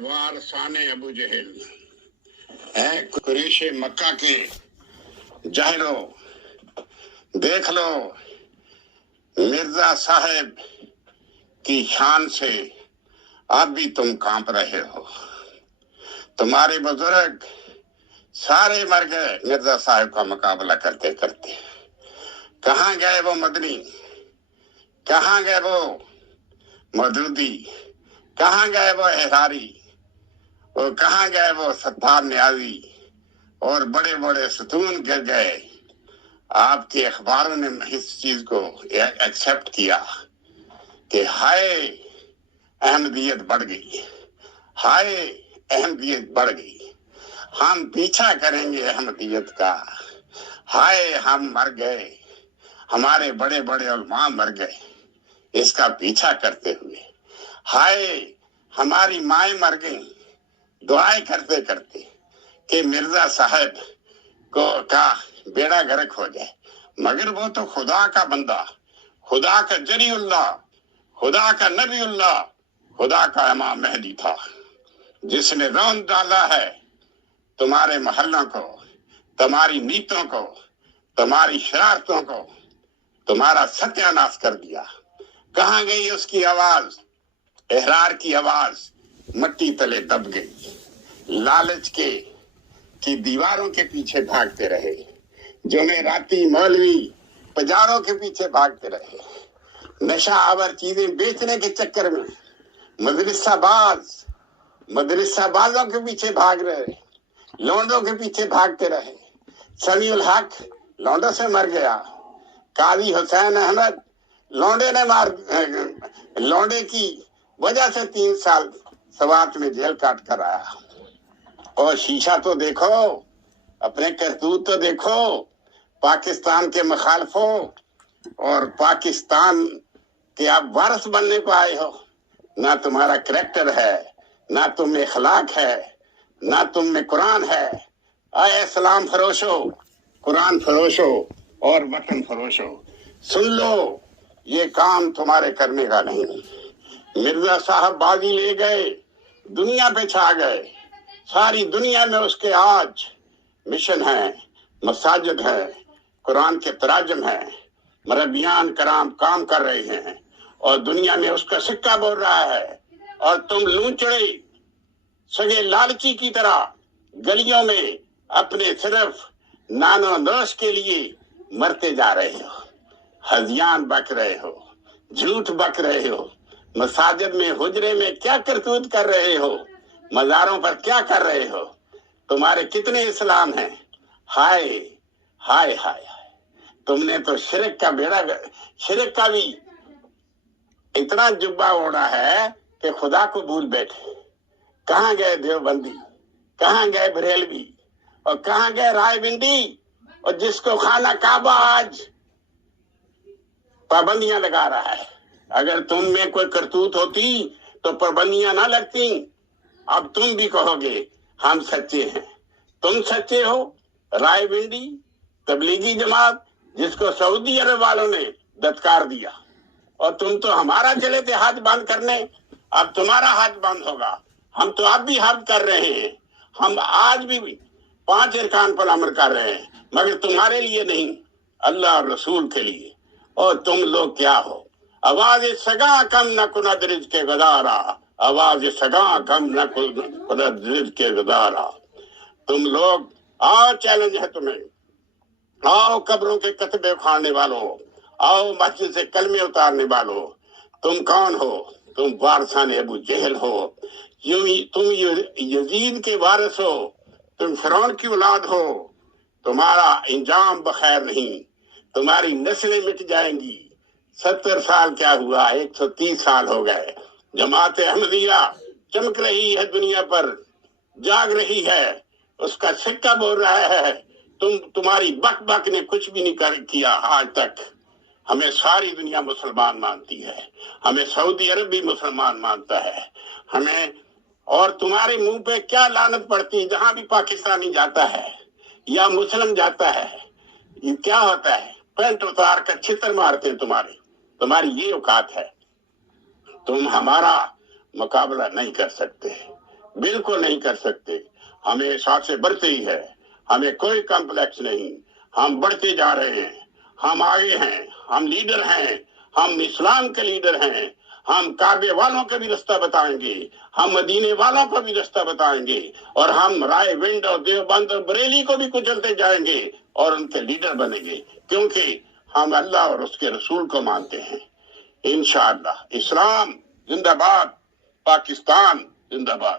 वारसान अबू जहल है, कुरैश मक्का के जाहिलो, देख लो मिर्जा साहब की शान से अब भी तुम कांप रहे हो। तुम्हारे बुजुर्ग सारे मर गए मिर्जा साहब का मुकाबला करते करते। कहाँ गए वो मदनी, कहाँ गए वो मदूदी, कहाँ गए वो एहरारी, और कहाँ गए वो सत्तार न्याजी, और बड़े बड़े सतून गिर गए। आपके अखबारों ने इस चीज को एक्सेप्ट किया कि हाय अहमदियत बढ़ गई, हाय अहमदियत बढ़ गई, हम पीछा करेंगे अहमदियत का। हाय हम मर गए, हमारे बड़े बड़े उलमा मर गए इसका पीछा करते हुए। हाय हमारी माएं मर गई दुआएं करते करते कि मिर्जा साहब को का बेड़ा गर्क हो जाए। मगर वो तो खुदा का बंदा, खुदा का जरीउल्लाह, खुदा का नबीउल्लाह, खुदा का इमाम महदी था, जिसने रौंद डाला है तुम्हारे महलों को, तुम्हारी नीतों को, तुम्हारी शरारतों को, तुम्हारा सत्यानाश कर दिया। कहाँ गई उसकी आवाज? एहरार की आवाज मट्टी तले दब गई। लालच की दीवारों के पीछे भागते रहे, जुमेराती मौलवी पजारों के पीछे भागते रहे, नशा आवर चीजें बेचने के चक्कर में मदरसाबाजों के पीछे भाग रहे, लौंडों के पीछे भागते रहे। समीउल हक लौंडों से मर गया, काजी हुसैन अहमद लौंडे की वजह से 3 साल सवात में जेल काट कर आया। और शीशा तो देखो, अपने करतूत तो देखो, पाकिस्तान के मुखालफों और पाकिस्तान के आप वारिस बनने को आए हो। ना तुम्हारा करैक्टर है, ना तुम में अखलाक है, ना तुम में कुरान है। आए इस्लाम फरोशो, कुरान फरोशो और वतन फरोशो। सुन लो, ये काम तुम्हारे करने का नहीं। मिर्जा साहब बाजी ले गए, दुनिया पे छा गए, सारी दुनिया में उसके आज मिशन है, मसाजिद है, कुरान के तराजम है, मरबियान कराम काम कर रहे हैं और दुनिया में उसका सिक्का बोल रहा है। और तुम लूचड़े सगे लालची की तरह गलियों में अपने सिर्फ नानो नोश के लिए मरते जा रहे हो, हजियान बक रहे हो, झूठ बक रहे हो। मसाजिद में हुजरे में क्या करतूत कर रहे हो, मज़ारों पर क्या कर रहे हो? तुम्हारे कितने इस्लाम हैं? हाय हाय हाय हाय, तुमने तो शिरक का भी इतना जुब्बा ओढ़ा है कि खुदा को भूल बैठे। कहाँ गए देवबंदी, कहाँ गए बरेलवी, और कहाँ गए रायबिंदी, और जिसको खाना काबा आज पाबंदियां लगा रहा है। अगर तुम में कोई करतूत होती तो पाबंदियां ना लगती। अब तुम भी कहोगे हम सच्चे हैं। तुम सच्चे हो? रायबिंदी तबलीगी जमात जिसको सऊदी अरब वालों ने दत्कार दिया, और तुम तो हमारा चले थे हाथ बंद करने, अब तुम्हारा हाथ बंद होगा। हम तो अब भी हाथ कर रहे हैं, हम आज भी 5 अरकान पर अमल कर रहे हैं, मगर तुम्हारे लिए नहीं, अल्लाह और रसूल के लिए। और तुम लोग क्या हो? आवाज सगा कम न कुनदरिज के गदारा, आवाज सगा कम न कुनदरिज के गदारा। तुम लोग आओ, चैलेंज है तुम्हें। आओ कब्रों के कतबे उखाड़ने वालों, आओ मस्जिद से कलमे उतारने वालों। तुम कौन हो? तुम वारसान अबू जहल हो। तुम यजीद के वारिस हो, तुम फिरौन की औलाद हो। तुम्हारा इंजाम बखैर नहीं, तुम्हारी नस्लें मिट जाएंगी। 70 साल क्या हुआ, 130 साल हो गए। जमात अहमदिया चमक रही है दुनिया पर, जाग रही है, उसका सिक्का बोल रहा है। तुम्हारी बक बक ने कुछ भी नहीं किया आज तक। हमें सारी दुनिया मुसलमान मानती है, हमें सऊदी अरब भी मुसलमान मानता है हमें। और तुम्हारे मुंह पे क्या लानत पड़ती, जहां भी पाकिस्तानी जाता है या मुस्लिम जाता है, ये क्या होता है? पैंट उतार कर छितर मारते हैं। तुम्हारी ये औकात है, तुम हमारा मुकाबला नहीं कर सकते। بالکل نہیں کر سکتے. ہمیں ساتھ سے بڑھتے ہی ہے, ہمیں کوئی کمپلیکس نہیں, ہم بڑھتے جا رہے ہیں, ہم آگے ہیں, ہم لیڈر ہیں, ہم اسلام کے لیڈر ہیں, ہم کعبے والوں کا بھی رستہ بتائیں گے, ہم مدینے والوں کو بھی رستہ بتائیں گے, اور ہم رائے ونڈ اور دیوبند اور بریلی کو بھی کچلتے جائیں گے اور ان کے لیڈر بنیں گے, کیونکہ ہم اللہ اور اس کے رسول کو مانتے ہیں. انشاءاللہ. اسلام زندہ باد, پاکستان زندہ باد.